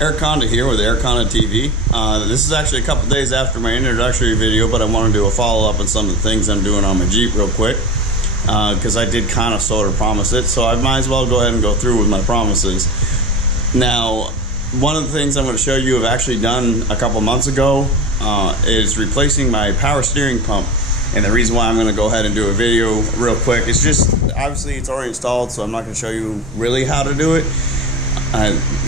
Eric Conda here with Eric Conda TV. This is actually a couple days after my introductory video, but I want to do a follow-up on some of the things I'm doing on my Jeep real quick, because I did kind of sort of promise it, so I might as well go ahead and go through with my promises. Now, one of the things I'm going to show you I've actually done a couple months ago is replacing my power steering pump. And the reason why I'm going to go ahead and do a video real quick is just, obviously it's already installed, so I'm not going to show you really how to do it.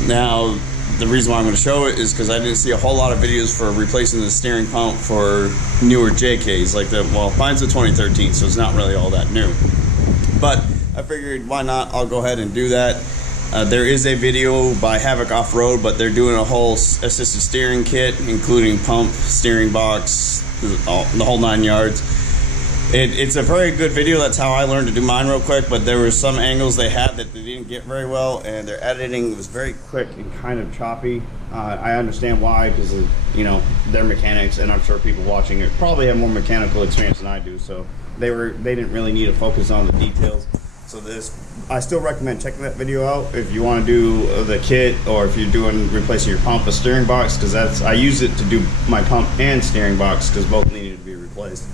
Now, the reason why I'm going to show it is because I didn't see a whole lot of videos for replacing the steering pump for newer JKs, like mine's a 2013, so it's not really all that new. But I figured, why not? I'll go ahead and do that. There is a video by Havoc Off-Road, but they're doing a whole assisted steering kit, including pump, steering box, the whole 9 yards. It's a very good video. That's how I learned to do mine real quick, but there were some angles they had that they didn't get very well, and their editing was very quick and kind of choppy. I understand why, because they're mechanics, and I'm sure people watching it probably have more mechanical experience than I do, so they didn't really need to focus on the details. So I still recommend checking that video out if you want to do the kit, or if you're replacing your pump or steering box, because I use it to do my pump and steering box because both needed to be replaced.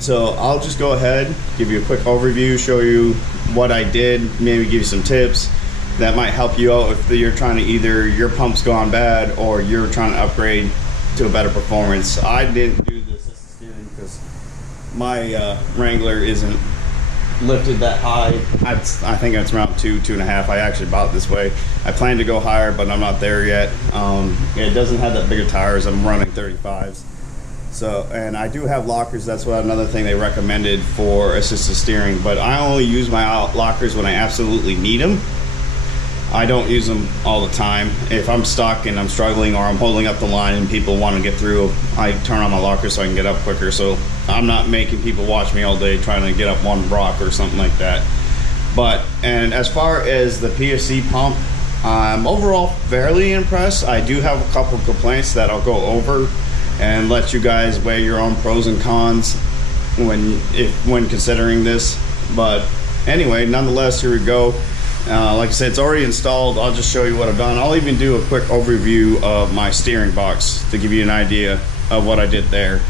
So I'll just go ahead, give you a quick overview, show you what I did, maybe give you some tips that might help you out if you're trying to either your pump's gone bad or you're trying to upgrade to a better performance. I didn't do the assisted steering because my Wrangler isn't lifted that high. I think it's around 2.5. I actually bought it this way. I plan to go higher, but I'm not there yet. It doesn't have that bigger tires. I'm running 35s. So, and I do have lockers. That's another thing they recommended for assisted steering, but I only use my lockers when I absolutely need them. I don't use them all the time. If I'm stuck and I'm struggling, or I'm holding up the line and people want to get through, I turn on my locker so I can get up quicker. So I'm not making people watch me all day trying to get up one rock or something like that. And as far as the PSC pump, I'm overall fairly impressed. I do have a couple complaints that I'll go over and let you guys weigh your own pros and cons when considering this. But anyway, nonetheless, here we go. Like I said, it's already installed. I'll just show you what I've done. I'll even do a quick overview of my steering box to give you an idea of what I did there.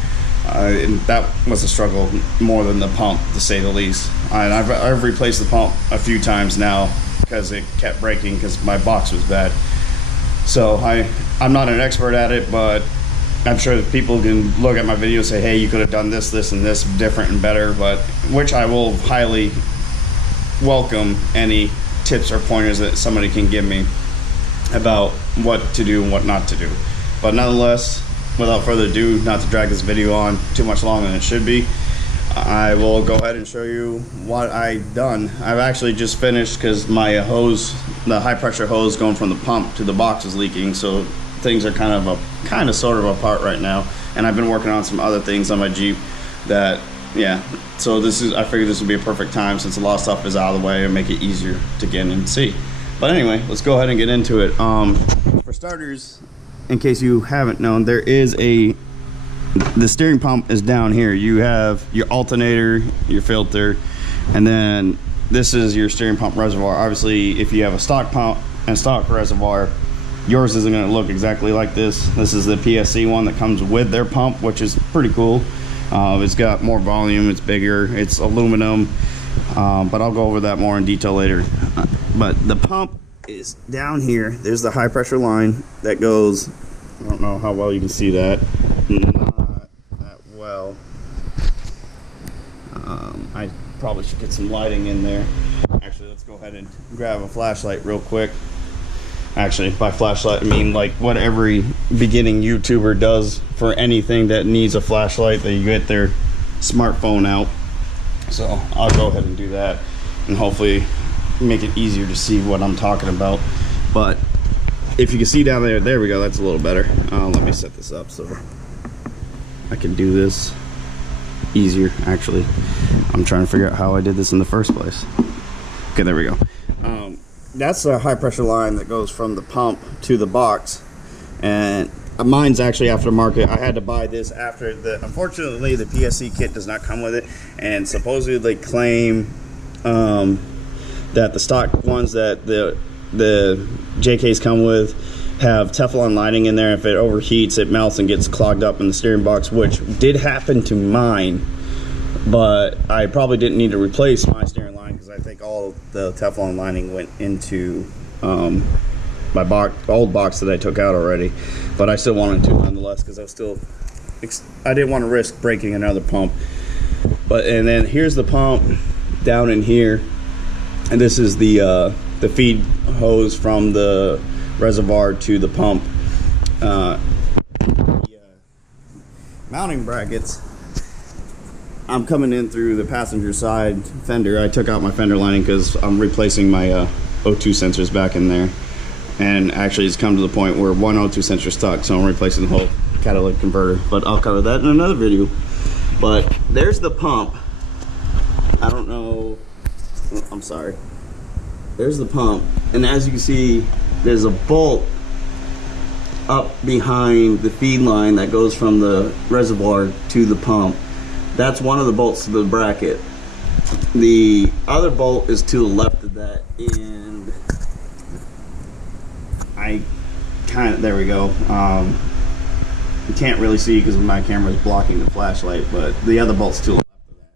And that was a struggle more than the pump, to say the least. And I've replaced the pump a few times now because it kept breaking because my box was bad. So I'm not an expert at it, but I'm sure that people can look at my video and say, hey, you could have done this, this, and this different and better, but which I will highly welcome any tips or pointers that somebody can give me about what to do and what not to do. But nonetheless, without further ado, not to drag this video on too much longer than it should be, I will go ahead and show you what I've done. I've actually just finished because my hose, the high pressure hose going from the pump to the box is leaking, so things are kind of sort of apart right now, and I've been working on some other things on my Jeep that, yeah, so I figured this would be a perfect time since a lot of stuff is out of the way and make it easier to get in and see. But anyway, let's go ahead and get into it. For starters, in case you haven't known, the steering pump is down here. You have your alternator, your filter, and then this is your steering pump reservoir. Obviously, if you have a stock pump and stock reservoir, yours isn't going to look exactly like this. This is the PSC one that comes with their pump, which is pretty cool. It's got more volume, it's bigger, it's aluminum, but I'll go over that more in detail later. But the pump is down here. There's the high pressure line that goes, I don't know how well you can see that, not that well. I probably should get some lighting in there. Actually, let's go ahead and grab a flashlight real quick. Actually, by flashlight I mean like what every beginning YouTuber does for anything that needs a flashlight. They get their smartphone out. So I'll go ahead and do that and hopefully make it easier to see what I'm talking about. But if you can see down there we go, that's a little better. Let me set this up so I can do this easier. Actually, I'm trying to figure out how I did this in the first place. Okay, there we go. That's a high pressure line that goes from the pump to the box, and mine's actually aftermarket. I had to buy this after unfortunately the PSC kit does not come with it, and supposedly they claim that the stock ones that the JKs come with have Teflon lining in there. If it overheats, it melts and gets clogged up in the steering box, which did happen to mine, but I probably didn't need to replace my steering line because I think all the Teflon lining went into my old box that I took out already. But I still wanted to nonetheless because I didn't want to risk breaking another pump. And then here's the pump down in here, and this is the feed hose from the reservoir to the pump. Mounting brackets, I'm coming in through the passenger side fender. I took out my fender lining because I'm replacing my O2 sensors back in there, and actually it's come to the point where one O2 sensor stuck, so I'm replacing the whole catalytic converter, but I'll cover that in another video. But there's the pump. I don't know, I'm sorry. There's the pump, and as you can see, there's a bolt up behind the feed line that goes from the reservoir to the pump. That's one of the bolts to the bracket. The other bolt is to the left of that, and there we go. You can't really see because my camera is blocking the flashlight, but the other bolt's to the left of that.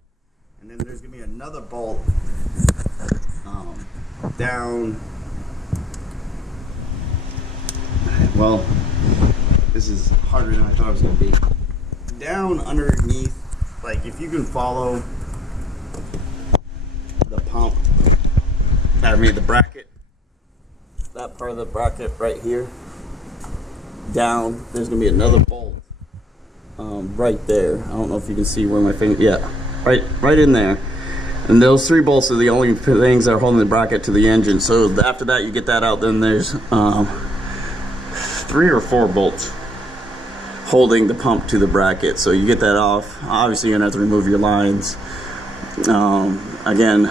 And then there's gonna be another bolt down. Well, this is harder than I thought it was gonna be. Down underneath, like if you can follow the pump, I mean the bracket, that part of the bracket right here, down, there's gonna be another bolt right there. I don't know if you can see where my finger, yeah, right in there. And those three bolts are the only things that are holding the bracket to the engine. So after that, you get that out, then there's 3 or 4 bolts holding the pump to the bracket. So you get that off. Obviously, you're gonna have to remove your lines. Again,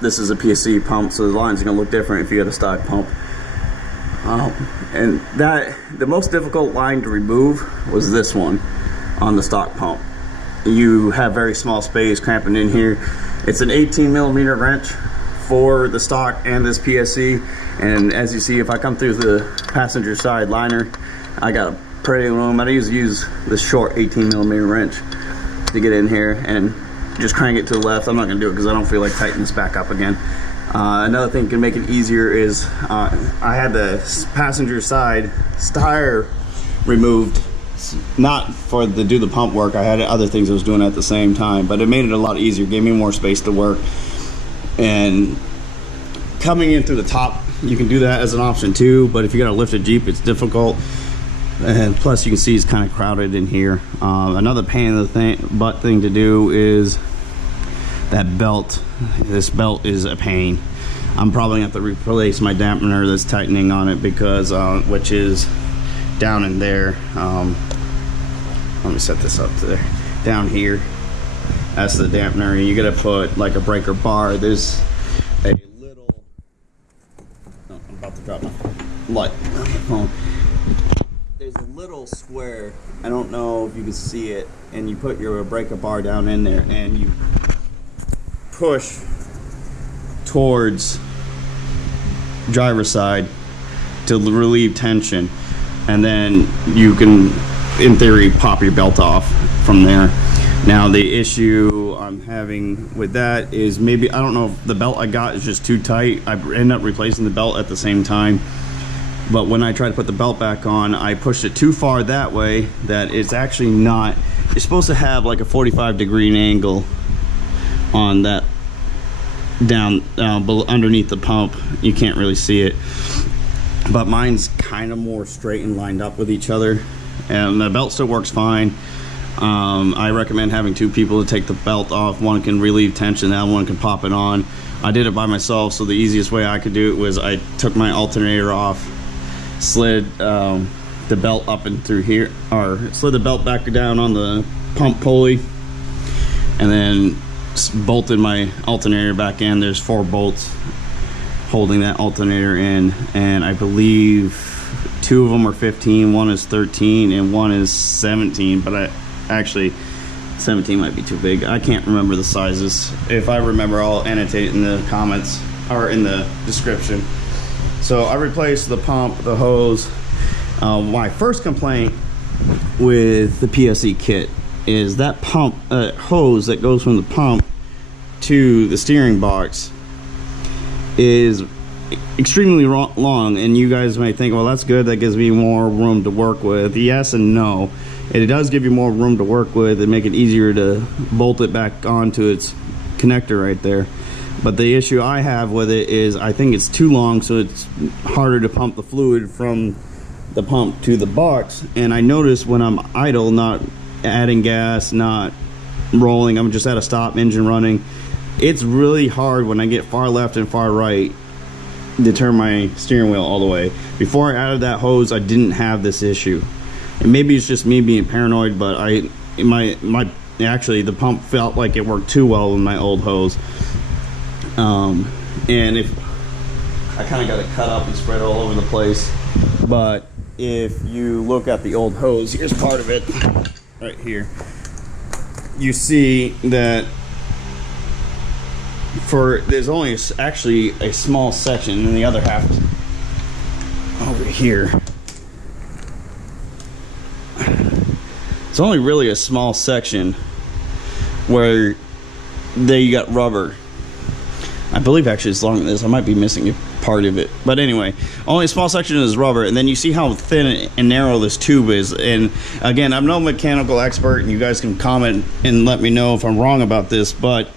this is a PSC pump, so the lines are gonna look different if you had a stock pump. And the most difficult line to remove was this one on the stock pump. You have very small space cramping in here. It's an 18mm wrench for the stock and this PSC, and as you see, if I come through the passenger side liner, I got pretty room. I usually use this short 18mm wrench to get in here and just crank it to the left. I'm not gonna do it because I don't feel like tightening this back up again. Another thing can make it easier is I had the passenger side tire removed, not to do the pump work. I had other things I was doing at the same time, but it made it a lot easier, gave me more space to work. And coming in through the top, you can do that as an option too, but if you got a lifted Jeep, it's difficult. And plus you can see it's kind of crowded in here. Another pain in the butt thing to do is that belt. This belt is a pain. I'm probably gonna have to replace my dampener that's tightening on it because which is down in there. Let me set this up there. Down here, that's the dampener, and you gotta put like a breaker bar. There's a little, oh, I'm about to drop my light on my phone. There's a little square, I don't know if you can see it, and you put your breaker bar down in there and you push towards driver's side to relieve tension, and then you can, in theory, pop your belt off from there. Now the issue I'm having with that is maybe, I don't know if the belt I got is just too tight. I end up replacing the belt at the same time, but when I try to put the belt back on, I pushed it too far that way that it's actually not, you're supposed to have like a 45-degree angle on that down underneath the pump. You can't really see it, but mine's kind of more straight and lined up with each other, and the belt still works fine. I recommend having 2 people to take the belt off. One can relieve tension, the other one can pop it on. I did it by myself, so the easiest way I could do it was I took my alternator off, slid the belt up and through here, or slid the belt back down on the pump pulley, and then bolted my alternator back in. There's 4 bolts holding that alternator in, and I believe 2 of them are 15, one is 13, and one is 17, but actually 17 might be too big. I can't remember the sizes. If I remember, I'll annotate in the comments or in the description. So I replaced the pump, the hose, My first complaint with the PSC kit is that pump hose that goes from the pump to the steering box is extremely long, and you guys may think, well, that's good, that gives me more room to work with. Yes and no. It does give you more room to work with and make it easier to bolt it back onto its connector right there. But the issue I have with it is I think it's too long, so it's harder to pump the fluid from the pump to the box. And I notice when I'm idle, not adding gas, not rolling, I'm just at a stop, engine running, it's really hard when I get far left and far right to turn my steering wheel all the way. Before I added that hose, I didn't have this issue. And maybe it's just me being paranoid, but actually the pump felt like it worked too well with my old hose. And if I kind of got it cut up and spread all over the place, but if you look at the old hose, here's part of it right here. You see that there's only actually a small section, and the other half is over here. It's only really a small section where you got rubber. I believe actually it's longer than this. I might be missing a part of it, but anyway, only a small section is rubber, and then you see how thin and narrow this tube is. And again, I'm no mechanical expert, and you guys can comment and let me know if I'm wrong about this, but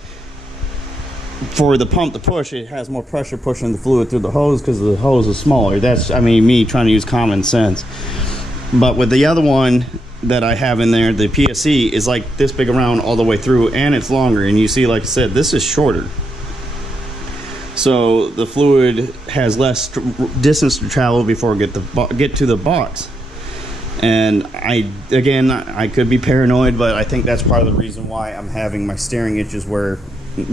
for the pump to push, it has more pressure pushing the fluid through the hose because the hose is smaller. That's, I mean, me trying to use common sense. But with the other one that I have in there, the PSC is like this big around all the way through, and it's longer. And you see, like I said, this is shorter, so the fluid has less distance to travel before it get to the box. And I could be paranoid, but I think that's part of the reason why I'm having my steering itches where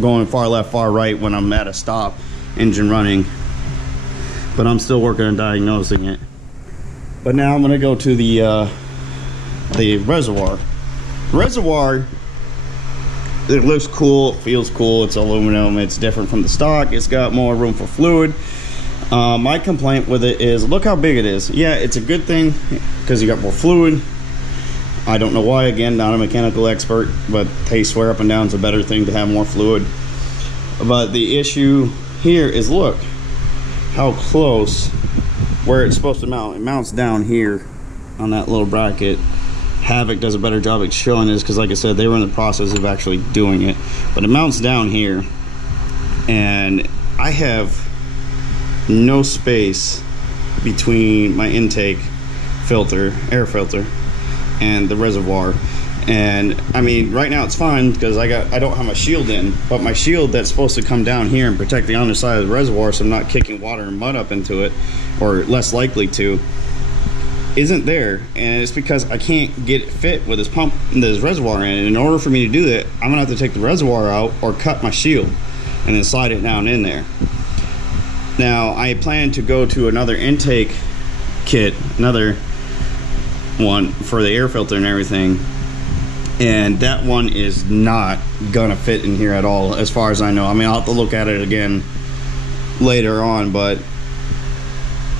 going far left, far right when I'm at a stop, engine running. But I'm still working on diagnosing it. But now I'm going to go to the Reservoir. Reservoir, it looks cool, it feels cool, it's aluminum, it's different from the stock, it's got more room for fluid. My complaint with it is, look how big it is. Yeah, it's a good thing because you got more fluid. I don't know why, again, not a mechanical expert, but they swear up and down it's a better thing to have more fluid. But the issue here is, look how close where it's supposed to mount. It mounts down here on that little bracket. Havoc does a better job at showing this because, like I said, they were in the process of actually doing it. But it mounts down here, and I have no space between my intake filter, air filter, and the reservoir. And I mean, right now it's fine because I don't have my shield in, but my shield that's supposed to come down here and protect the underside of the reservoir so I'm not kicking water and mud up into it, or less likely to, isn't there. And it's because I can't get it fit with this pump and this reservoir in. And in order for me to do that, I'm gonna have to take the reservoir out or cut my shield and then slide it down in there. Now I plan to go to another intake kit, another one for the air filter and everything, and that one is not gonna fit in here at all as far as I know. I mean, I'll have to look at it again later on, but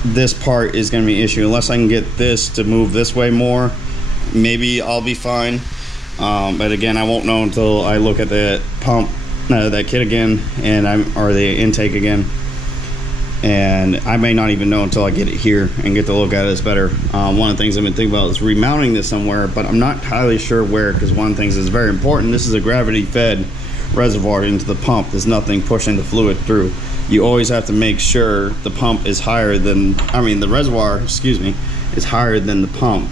this part is gonna be an issue unless I can get this to move this way more. Maybe I'll be fine, but again, I won't know until I look at the pump, that kit again, or the intake again. And I may not even know until I get it here and get to look at it. It's better. One of the things I've been thinking about is remounting this somewhere, but I'm not entirely sure where, because one of the things that's very important, this is a gravity fed reservoir into the pump. There's nothing pushing the fluid through. You always have to make sure the pump is higher than, the reservoir, excuse me, is higher than the pump.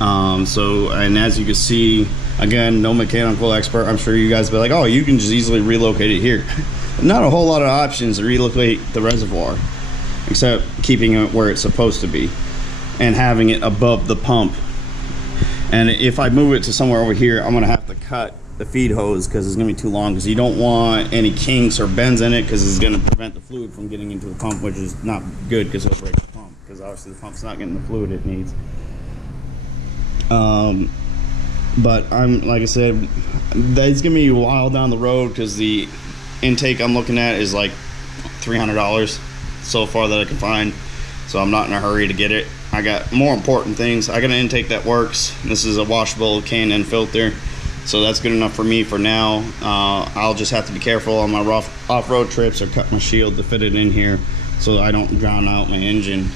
And as you can see, again, no mechanical expert, I'm sure you guys will be like, oh, you can just easily relocate it here. Not a whole lot of options to relocate the reservoir, except keeping it where it's supposed to be and having it above the pump. And if I move it to somewhere over here, I'm gonna have to cut the feed hose because it's gonna be too long, because you don't want any kinks or bends in it, because it's gonna prevent the fluid from getting into the pump, which is not good because it'll break the pump, because obviously the pump's not getting the fluid it needs. But like I said, that's gonna be a while down the road, because the intake I'm looking at is like $300 so far that I can find, so I'm not in a hurry to get it. I I got more important things. I got an intake that works. This is a washable K&N filter, so that's good enough for me for now. I'll just have to be careful on my rough off-road trips, or cut my shield to fit it in here so I don't drown out my engine.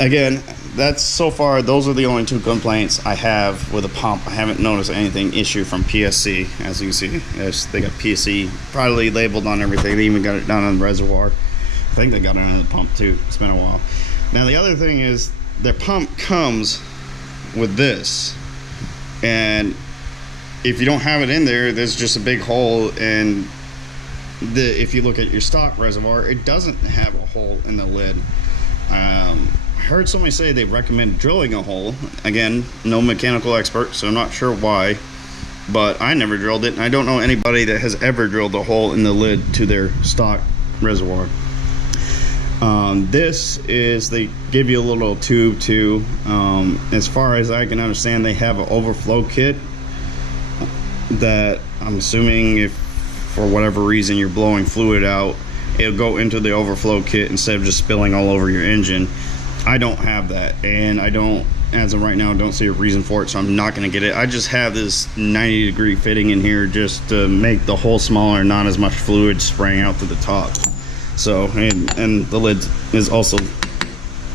Again, that's so far, those are the only 2 complaints I have with the pump. I haven't noticed anything issue from PSC. As you can see, yes, they got PSC probably labeled on everything. They even got it down on the reservoir. I think they got it on the pump too. It's been a while. Now the other thing is, their pump comes with this, and if you don't have it in there, there's just a big hole. And if you look at your stock reservoir, it doesn't have a hole in the lid. I heard somebody say they recommend drilling a hole. Again, no mechanical expert, so I'm not sure why, but I never drilled it, and I don't know anybody that has ever drilled a hole in the lid to their stock reservoir. This is, they give you a little tube too. As far as I can understand, they have an overflow kit that I'm assuming if for whatever reason you're blowing fluid out, it'll go into the overflow kit instead of just spilling all over your engine. I don't have that, and I don't, as of right now, don't see a reason for it, so I'm not going to get it. I just have this 90-degree fitting in here just to make the hole smaller and not as much fluid spraying out to the top. So, and the lid is also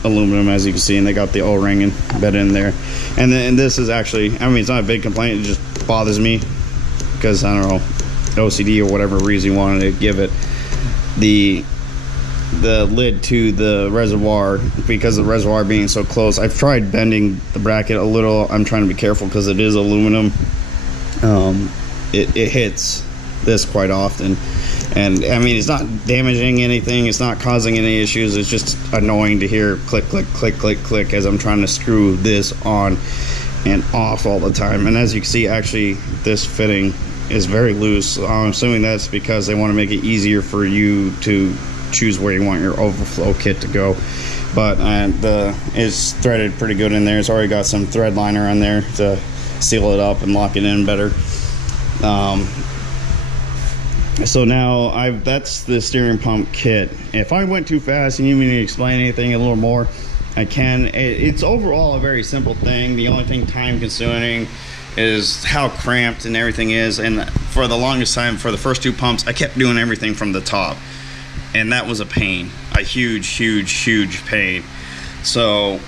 aluminum, as you can see, and they got the O-ring embedded in there. And then this is actually, I mean, it's not a big complaint, it just bothers me because, I don't know, OCD or whatever reason you wanted to give it. The lid to the reservoir, because the reservoir being so close, I've tried bending the bracket a little. I'm trying to be careful because it is aluminum. It hits this quite often, and I mean, it's not damaging anything, it's not causing any issues, it's just annoying to hear click click click click click as I'm trying to screw this on and off all the time. And as you can see, actually this fitting is very loose. I'm assuming that's because they want to make it easier for you to choose where you want your overflow kit to go. But it's threaded pretty good in there. It's already got some thread liner on there to seal it up and lock it in better. So now that's the steering pump kit. If I went too fast and you need me to explain anything a little more, I can. It's overall a very simple thing. The only thing time consuming is how cramped and everything is. And for the longest time, for the first 2 pumps, I kept doing everything from the top, and that was a pain, a huge pain. So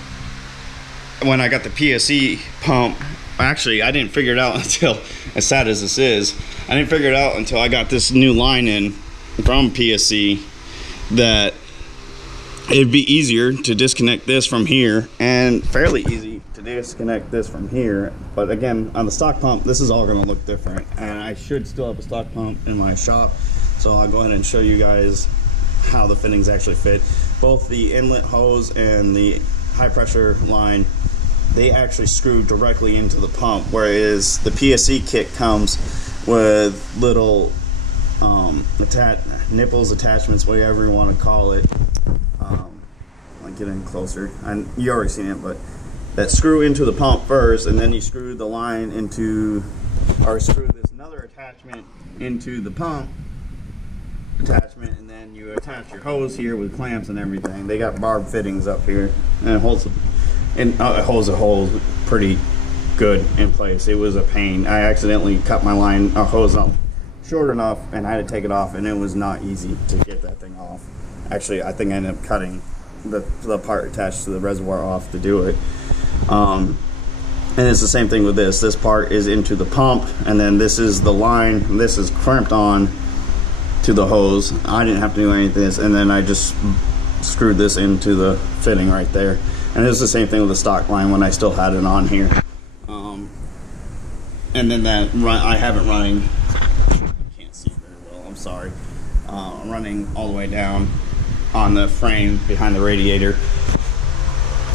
when I got the PSC pump, actually I didn't figure it out until, as sad as this is, I didn't figure it out until I got this new line in from PSC, that it'd be easier to disconnect this from here and fairly easy to disconnect this from here. But again, on the stock pump, this is all going to look different, and I should still have a stock pump in my shop, so I'll go ahead and show you guys how the fittings actually fit. Both the inlet hose and the high pressure line, they actually screw directly into the pump, whereas the PSC kit comes with little nipples, attachments, whatever you want to call it. I'll get in closer, and you already seen it, but that screw into the pump first, and then you screw the line into, or screw this another attachment into the pump attachment, and then you attach your hose here with clamps and everything. They got barb fittings up here, and it holds the hole pretty good in place. It was a pain. I accidentally cut my hose up short enough, and I had to take it off, and it was not easy to get that thing off. Actually, I think I ended up cutting the part attached to the reservoir off to do it. And it's the same thing with this. This part is into the pump, and then this is the line, and this is clamped on to the hose. I didn't have to do any of this, and then I just screwed this into the fitting right there. And it's the same thing with the stock line when I still had it on here. And then I have it running, you can't see very well, I'm sorry, running all the way down on the frame behind the radiator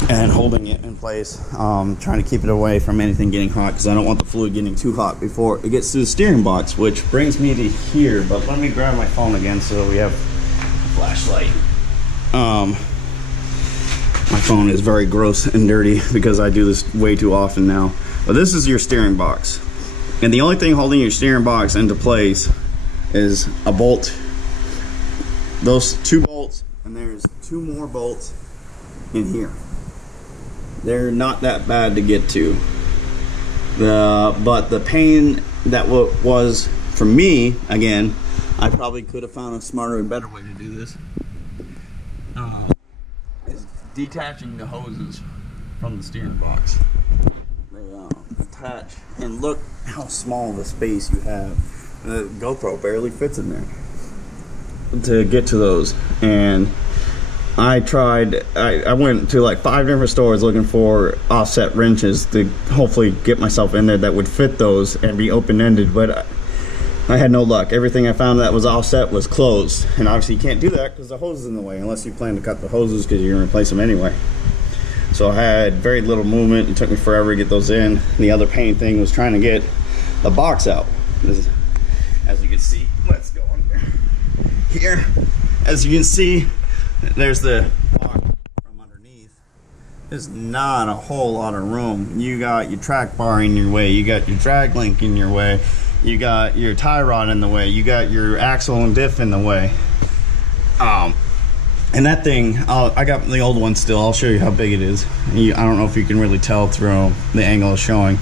and holding it in place, trying to keep it away from anything getting hot, because I don't want the fluid getting too hot before it gets to the steering box, which brings me to here. But let me grab my phone again so we have a flashlight. My phone is very gross and dirty because I do this way too often now. But this is your steering box, and the only thing holding your steering box into place is a bolt. Those 2 bolts and there's 2 more bolts in here. They're not that bad to get to. But the pain that was for me, again, I probably could have found a smarter and better way to do this, is detaching the hoses from the steering box. They attach, and look how small the space you have. The GoPro barely fits in there to get to those. And I went to like 5 different stores looking for offset wrenches to hopefully get myself in there that would fit those and be open-ended, but I had no luck. Everything I found that was offset was closed, and obviously you can't do that because the hose is in the way, unless you plan to cut the hoses because you're going to replace them anyway. So I had very little movement. It took me forever to get those in. The other pain thing was trying to get the box out. As you can see, let's go under here. As you can see, there's the box from underneath. There's not a whole lot of room. You got your track bar in your way, you got your drag link in your way, you got your tie rod in the way, you got your axle and diff in the way. And that thing, I got the old one still. I'll show you how big it is. I don't know if you can really tell through the angle it's showing,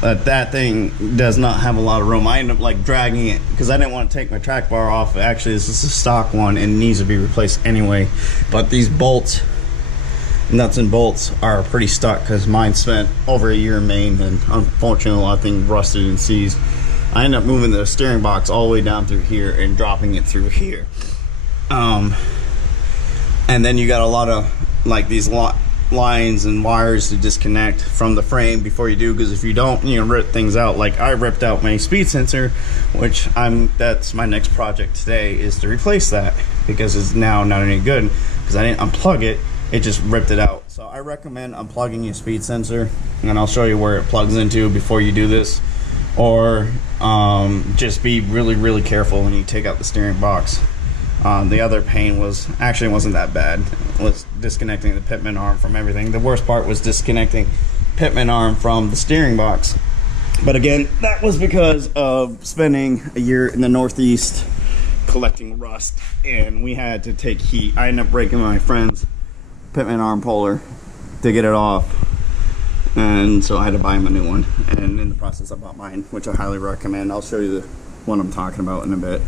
but that thing does not have a lot of room. I ended up like dragging it because I didn't want to take my track bar off. Actually, this is a stock one and it needs to be replaced anyway. But these bolts, nuts and bolts, are pretty stuck because mine spent over a year in Maine, and unfortunately a lot of things rusted and seized. I ended up moving the steering box all the way down through here and dropping it through here. And then you got a lot of like these lines and wires to disconnect from the frame before you do, because if you don't, you know, rip things out. Like I ripped out my speed sensor, which that's my next project today, is to replace that because it's now not any good because I didn't unplug it. It just ripped it out. So I recommend unplugging your speed sensor, and I'll show you where it plugs into before you do this. Or just be really careful when you take out the steering box. The other pain wasn't that bad. It was disconnecting the pitman arm from everything. The worst part was disconnecting pitman arm from the steering box. But again, that was because of spending a year in the Northeast collecting rust, and we had to take heat. I ended up breaking my friend's pitman arm puller to get it off, and so I had to buy him a new one. And in the process I bought mine, which I highly recommend. I'll show you the one I'm talking about in a bit.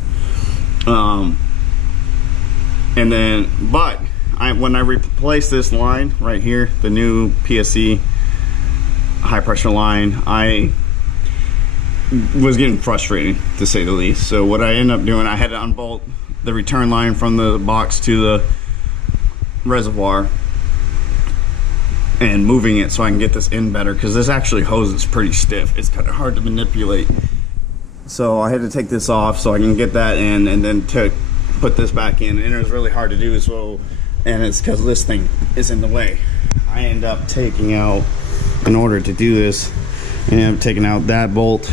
And then, but when I replaced this line right here, the new PSC high pressure line, I was getting frustrating, to say the least. So what I ended up doing, I had to unbolt the return line from the box to the reservoir and moving it so I can get this in better, because this actually hose is pretty stiff. It's kind of hard to manipulate. So I had to take this off so I can get that in, and then put this back in, and it was really hard to do. So, and it's because this thing is in the way. I end up taking out, in order to do this, I end up taking out that bolt.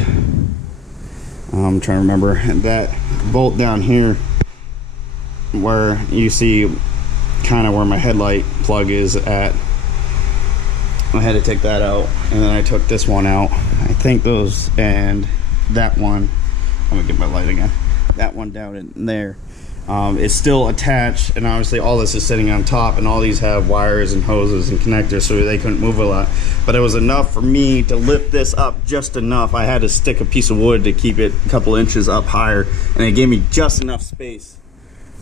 I'm trying to remember that bolt down here where you see kind of where my headlight plug is at. I had to take that out, and then I took this one out. I think those, and that one, let me get my light again, that one down in there, it's still attached, and obviously all this is sitting on top, and all these have wires and hoses and connectors, so they couldn't move a lot. But it was enough for me to lift this up just enough. I had to stick a piece of wood to keep it a couple inches up higher, and it gave me just enough space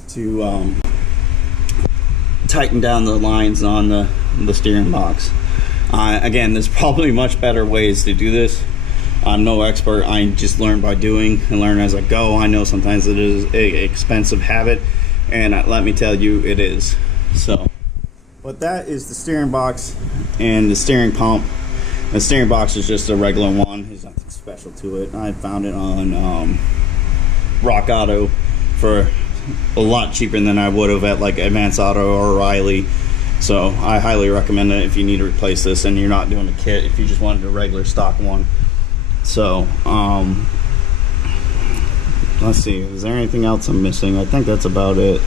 to tighten down the lines on the steering box. Again, there's probably much better ways to do this. I'm no expert. I just learn by doing and learn as I go. I know sometimes it is an expensive habit, and let me tell you, it is. So, but that is the steering box and the steering pump. The steering box is just a regular one. There's nothing special to it. I found it on Rock Auto for a lot cheaper than I would have at like Advance Auto or O'Reilly. So I highly recommend it if you need to replace this and you're not doing a kit, if you just wanted a regular stock one. So let's see, is there anything else I'm missing? I think that's about it.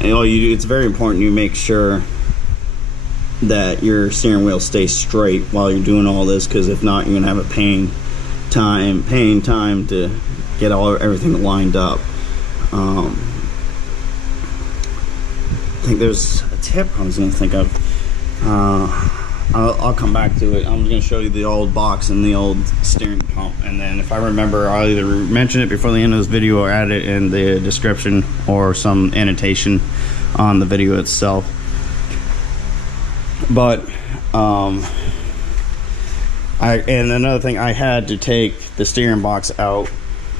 And it's very important you make sure that your steering wheel stays straight while you're doing all this, because if not, you're gonna have a pain time to get everything lined up. think there's a tip I was gonna think of. I'll come back to it. I'm gonna show you the old box and the old steering pump, and then if I remember, I'll either mention it before the end of this video or add it in the description or some annotation on the video itself. But and another thing, I had to take the steering box out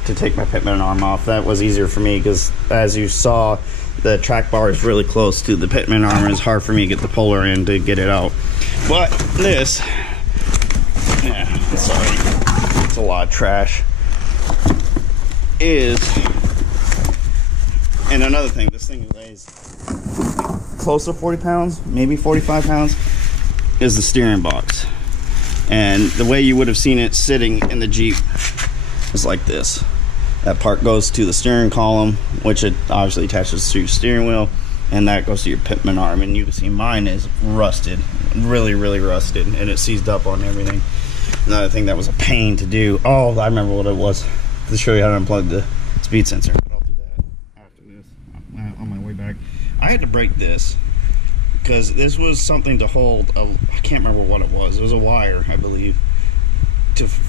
to take my pitman arm off. That was easier for me because, as you saw, the track bar is really close to the pitman arm, and it's hard for me to get the puller in to get it out. But this, yeah, sorry, it's a lot of trash, is, and another thing, this thing weighs close to 40 pounds, maybe 45 pounds, is the steering box. And the way you would have seen it sitting in the Jeep is like this. That part goes to the steering column, which it obviously attaches to your steering wheel, and that goes to your pitman arm. And you can see mine is rusted, really rusted, and it seized up on everything. Another thing that was a pain to do, oh, I remember what it was, to show you how to unplug the speed sensor. But I'll do that after this, on my way back. I had to break this because this was something to hold I can't remember what it was. It was a wire, I believe,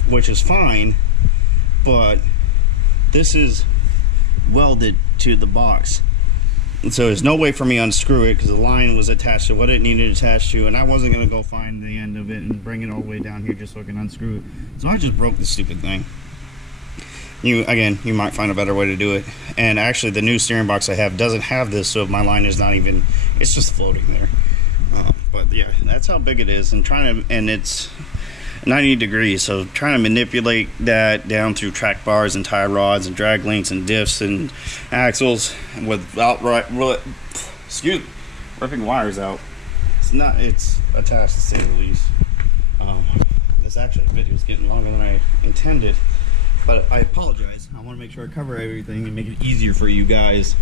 which is fine, but this is welded to the box, and so there's no way for me to unscrew it because the line was attached to what it needed attached to, and I wasn't going to go find the end of it and bring it all the way down here just so I can unscrew it. So I just broke this stupid thing. You might find a better way to do it. And actually, the new steering box I have doesn't have this, so my line is not even, it's just floating there. But yeah, that's how big it is, and it's 90 degrees, so trying to manipulate that down through track bars and tie rods and drag links and diffs and axles without ripping wires out. It's a task, to say the least. This video is getting longer than I intended, but I apologize. I want to make sure I cover everything and make it easier for you guys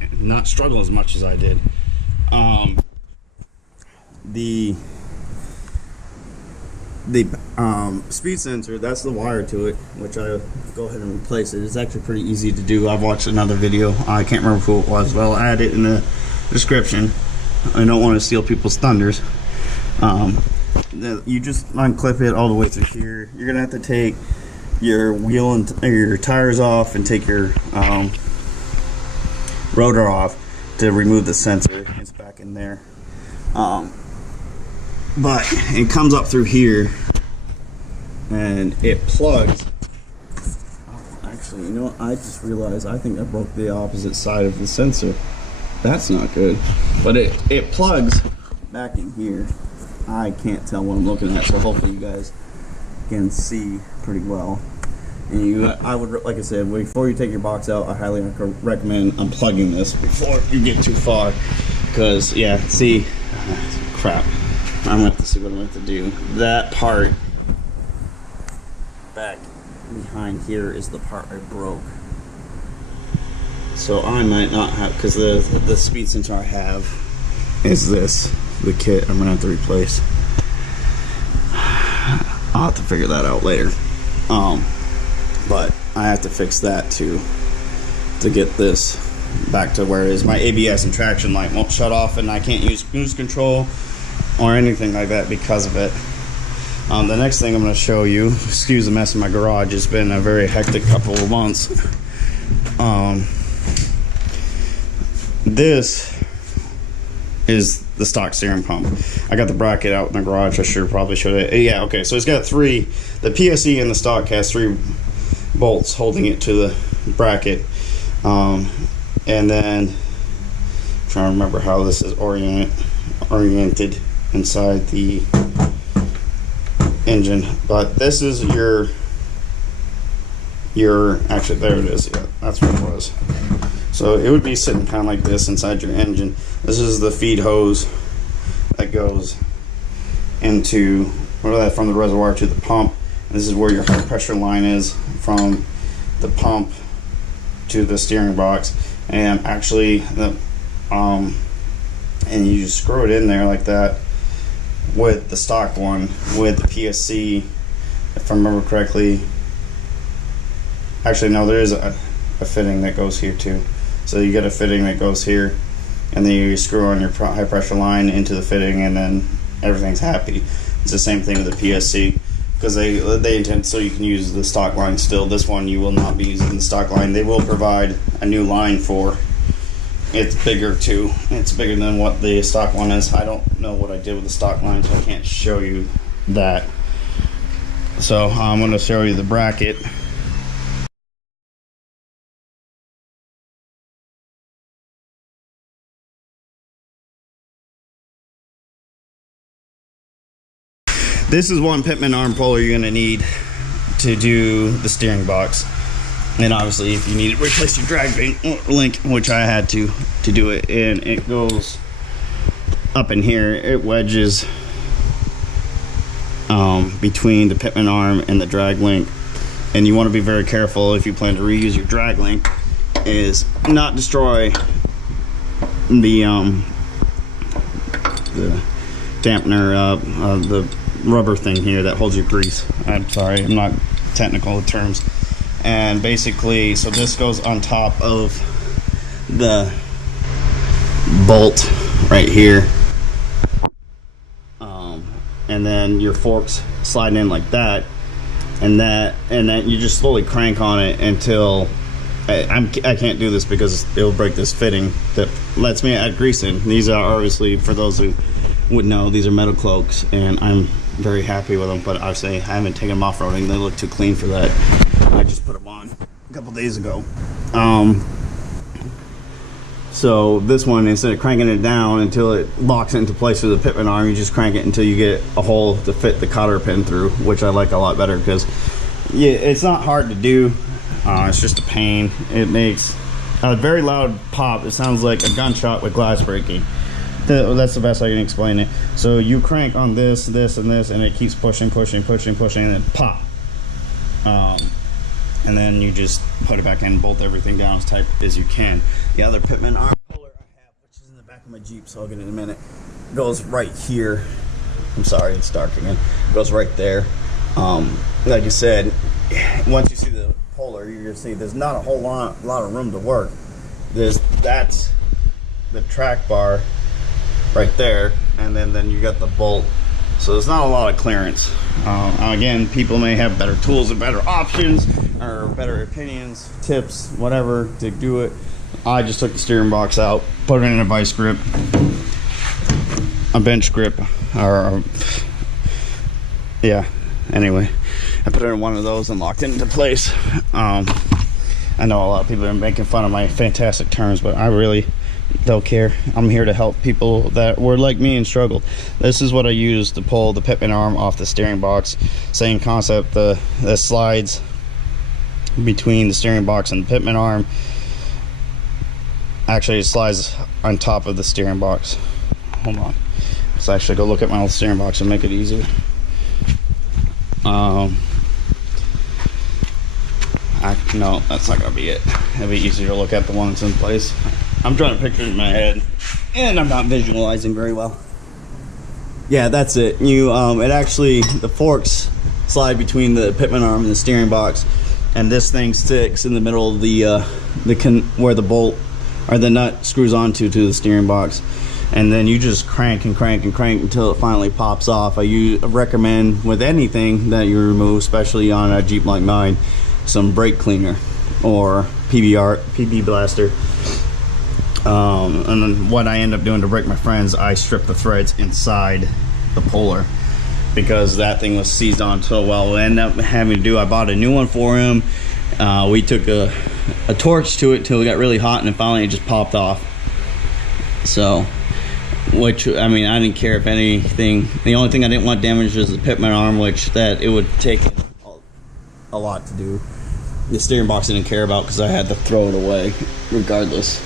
and not struggle as much as I did. The speed sensor, that's the wire to it, which I'll go ahead and replace it. It's actually pretty easy to do. I've watched another video, I can't remember who it was, but I'll add it in the description. I don't want to steal people's thunders. You just unclip it all the way through here. You're gonna have to take your wheel and your tires off and take your rotor off to remove the sensor. It's back in there. But it comes up through here and it plugs. Actually, you know what? I just realized I think I broke the opposite side of the sensor. That's not good. But it plugs back in here. I can't tell what I'm looking at, so hopefully you guys can see pretty well. And I would, like I said, before you take your box out, I highly recommend unplugging this before you get too far. Because, yeah, see, crap. I'm gonna have to see what I'm going to do. That part back behind here is the part I broke. So I might not have, because the speed sensor I have is this, the kit I'm gonna have to replace. I'll have to figure that out later. But I have to fix that to get this back to where it is. My ABS and traction light won't shut off, and I can't use cruise control or anything like that because of it. The next thing I'm going to show you, excuse the mess in my garage, it's been a very hectic couple of months. This is the stock steering pump. I got the bracket out in the garage. I probably should have. Yeah, okay, so it's got three. The PSC in the stock has 3 bolts holding it to the bracket. And then, I'm trying to remember how this is oriented inside the engine, but this is your actually, there it is. Yeah, that's what it was. So it would be sitting kind of like this inside your engine. This is the feed hose that goes into from the reservoir to the pump. And this is where your high pressure line is from the pump to the steering box. And actually and you just screw it in there like that with the stock one. With the PSC, if I remember correctly, actually no, there is a fitting that goes here too. So you get a fitting that goes here, and then you screw on your high pressure line into the fitting, and then everything's happy. It's the same thing with the PSC, because they intend so you can use the stock line still. This one you will not be using the stock line. They will provide a new line for. It's bigger too. It's bigger than what the stock one is. I don't know what I did with the stock line, so I can't show you that. So I'm going to show you the bracket. This is one pitman arm puller you're going to need to do the steering box. And obviously if you need to replace your drag link, which I had to do it, and it goes up in here, it wedges between the pitman arm and the drag link. And you want to be very careful if you plan to reuse your drag link, is not destroy the dampener, the rubber thing here that holds your grease. I'm sorry, I'm not technical with terms. And basically, so this goes on top of the bolt right here, and then your forks slide in like that, and then you just slowly crank on it until I can't do this because it'll break this fitting that lets me add grease in. These are obviously, for those who would know, these are metal cloaks, and I'm very happy with them, but obviously I haven't taken them off-roading. They look too clean for that. I just put them on a couple days ago. So this one, instead of cranking it down until it locks into place with the pitman arm, you just crank it until you get a hole to fit the cotter pin through, which I like a lot better, because yeah, it's not hard to do. It's just a pain. It makes a very loud pop. It sounds like a gunshot with glass breaking. That's the best I can explain it. So you crank on this, this, and this, and it keeps pushing, pushing, pushing, pushing, and then pop. And then you just put it back in and bolt everything down as tight as you can. The other pitman arm puller I have, which is in the back of my Jeep, so I'll get it in a minute, goes right here. I'm sorry, it's dark again. Goes right there. Like you said, once you see the puller, you're gonna see there's not a whole lot of room to work. That's the track bar right there, and then you got the bolt, so there's not a lot of clearance. Again, people may have better tools and better options, or better opinions, tips, whatever, to do it. I just took the steering box out, put it in a vice grip, a bench grip, or yeah, anyway, I put it in one of those and locked it into place. I know a lot of people are making fun of my fantastic terms, but I really don't care. I'm here to help people that were like me and struggled. This is what I use to pull the pitman arm off the steering box. Same concept. The slides between the steering box and the pitman arm. Actually, it slides on top of the steering box. Hold on. Let's actually go look at my old steering box and make it easier. No, that's not gonna be it. It'll be easier to look at the one that's in place. I'm trying to picture it in my head, and I'm not visualizing very well. Yeah, that's it. It actually, the forks slide between the pitman arm and the steering box, and this thing sticks in the middle of where the bolt or the nut screws onto the steering box, and then you just crank and crank and crank until it finally pops off. I recommend with anything that you remove, especially on a Jeep like mine, some brake cleaner or PB blaster. And then what I end up doing to break my friends, I strip the threads inside the puller, because that thing was seized on so well. What I ended up having to do, I bought a new one for him. We took a torch to it till it got really hot, and then finally it just popped off. So, which, I mean, I didn't care if anything. The only thing I didn't want damaged was the pitman arm, which that it would take a lot to do. The steering box I didn't care about because I had to throw it away regardless.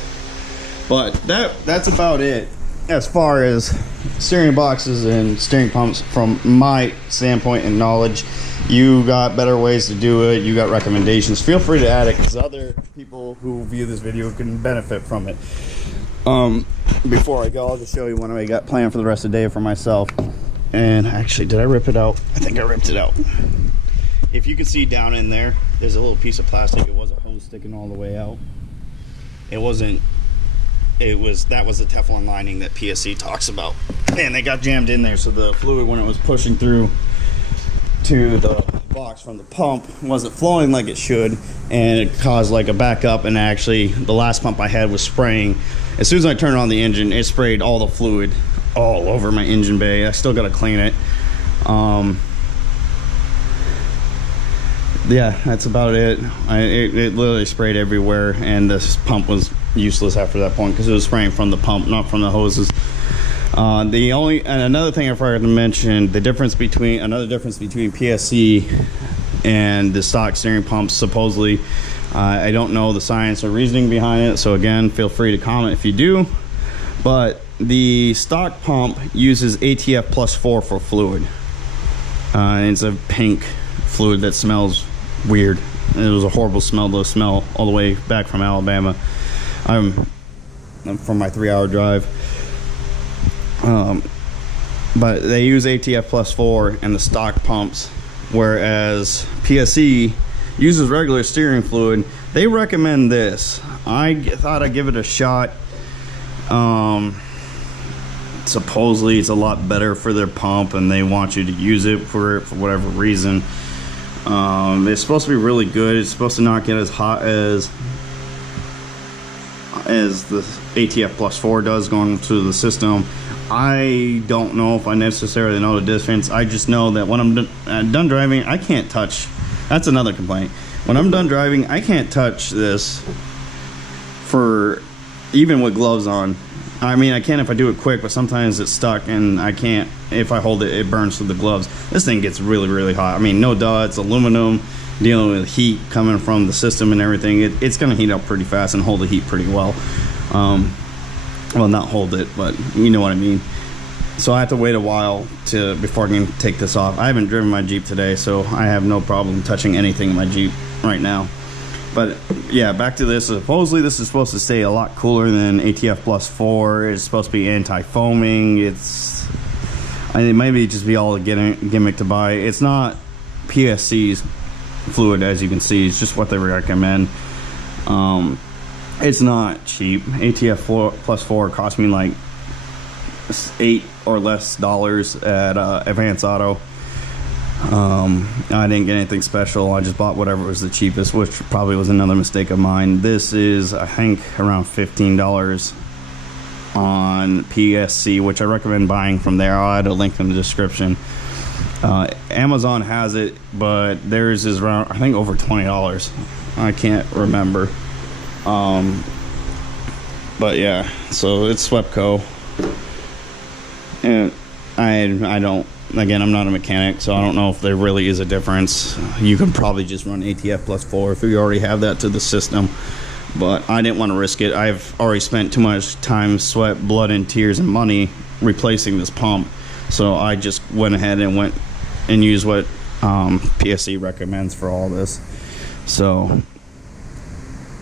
But that's about it as far as steering boxes and steering pumps from my standpoint and knowledge. You got better ways to do it, you got recommendations, feel free to add it, because other people who view this video can benefit from it. Before I go, I'll just show you what I got planned for the rest of the day for myself. And actually, did I rip it out? I think I ripped it out. If you can see down in there, there's a little piece of plastic. It was a hose sticking all the way out. It wasn't that was the Teflon lining that PSC talks about, and they got jammed in there, so the fluid, when it was pushing through to the box from the pump, wasn't flowing like it should, and it caused like a backup. And actually the last pump I had was spraying. As soon as I turned on the engine, it sprayed all the fluid all over my engine bay. I still got to clean it. Yeah, that's about it. It literally sprayed everywhere, and this pump was useless after that point because it was spraying from the pump, not from the hoses. Another thing I forgot to mention, another difference between PSC and the stock steering pumps, supposedly. I don't know the science or reasoning behind it, so again, feel free to comment if you do. But the stock pump uses ATF plus 4 for fluid. It's a pink fluid that smells weird. It was a horrible smell to smell all the way back from Alabama. I'm from my 3-hour drive. But they use ATF plus 4 in the stock pumps, whereas PSC uses regular steering fluid. They recommend this. I thought I'd give it a shot. Supposedly it's a lot better for their pump, and they want you to use it for whatever reason. It's supposed to be really good. It's supposed to not get as hot as the ATF plus 4 does going through the system. I don't know if I necessarily know the difference. I just know that when I'm done driving, I can't touch. That's another complaint. When I'm done driving, I can't touch this even with gloves on. I mean, I can if I do it quick, but sometimes it's stuck, and I can't. If I hold it, it burns through the gloves. This thing gets really, really hot. I mean, no duh, it's aluminum, dealing with heat coming from the system and everything. It's going to heat up pretty fast and hold the heat pretty well. Well, not hold it, but you know what I mean. So I have to wait a while before I can take this off. I haven't driven my Jeep today, so I have no problem touching anything in my Jeep right now. But yeah, back to this. Supposedly this is supposed to stay a lot cooler than ATF plus 4. It's supposed to be anti-foaming. It maybe just be all a gimmick to buy. It's not PSC's fluid, as you can see. It's just what they recommend. It's not cheap. ATF plus 4 cost me like $8 or less at Advance Auto. I didn't get anything special. I just bought whatever was the cheapest, which probably was another mistake of mine. This is, I think, around $15 on PSC, which I recommend buying from there. I'll add a link in the description. Amazon has it, but theirs is around, I think, over $20. I can't remember. But yeah, so it's Swepco, and I don't, again, I'm not a mechanic, so I don't know if there really is a difference. You can probably just run ATF plus 4 if you already have that to the system, but I didn't want to risk it. I've already spent too much time, sweat, blood, and tears and money replacing this pump, so I just went ahead and used what PSC recommends for all this. So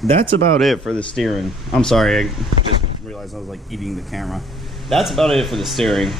that's about it for the steering. I'm sorry, I just realized I was like eating the camera. That's about it for the steering.